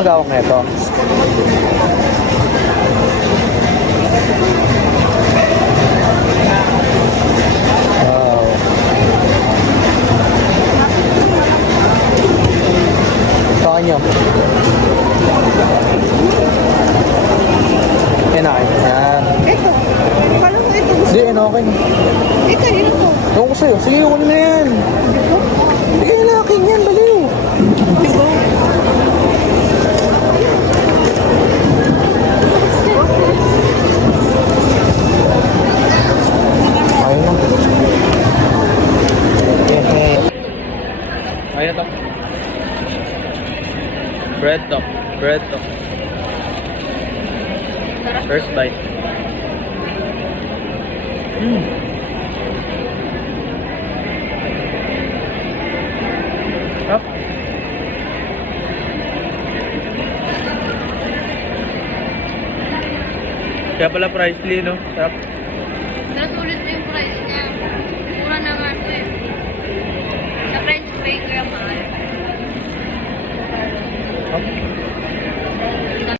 magawak na ito. Wow. Sa akin yun. Yan akin. Yan. Ito. Parang ito. Hindi, yan okay. Ito, yun po. Ewan ko sa'yo. Sige, kunin na yan. Sige, yan akin yan. Baliw. Ito. Ayun lang. Ayun to. Bread to. Bread to. First bite. Sarap. Kaya pala pricely, no? Sarap. Nasulit na yung price niya.